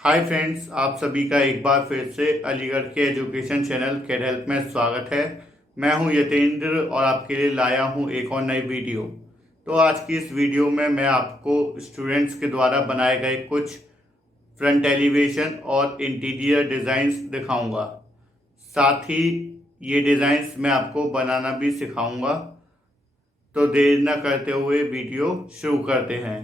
Hi friends, आप सभी का एक बार फिर से अलीगढ़ के एजुकेशन चैनल कैडहेल्प में स्वागत है। मैं हूं यतेंद्र और आपके लिए लाया हूं एक और नई वीडियो। तो आज की इस वीडियो में मैं आपको स्टूडेंट्स के द्वारा बनाए गए कुछ फ्रंट एलिवेशन और इंटीरियर डिज़ाइंस दिखाऊंगा। साथ ही ये डिज़ाइंस मैं आपको बनाना भी सिखाऊंगा। तो देर न करते हुए वीडियो शुरू करते हैं।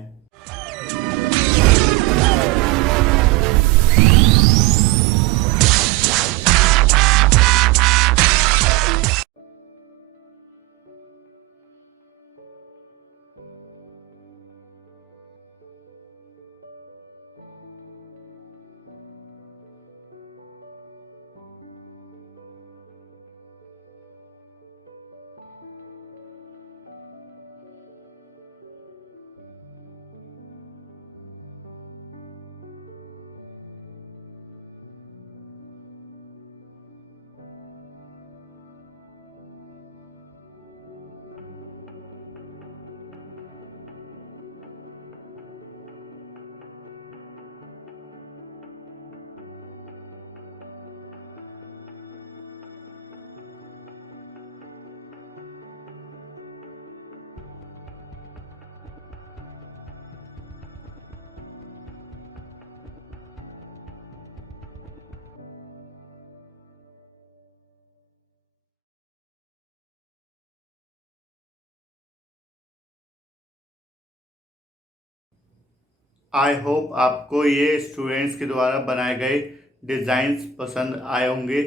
आई होप आपको ये स्टूडेंट्स के द्वारा बनाए गए डिज़ाइंस पसंद आए होंगे।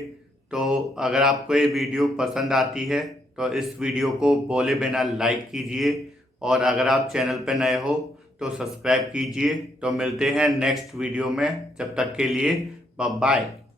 तो अगर आपको ये वीडियो पसंद आती है तो इस वीडियो को बोले बिना लाइक कीजिए, और अगर आप चैनल पर नए हो तो सब्सक्राइब कीजिए। तो मिलते हैं नेक्स्ट वीडियो में, जब तक के लिए बाय बाय।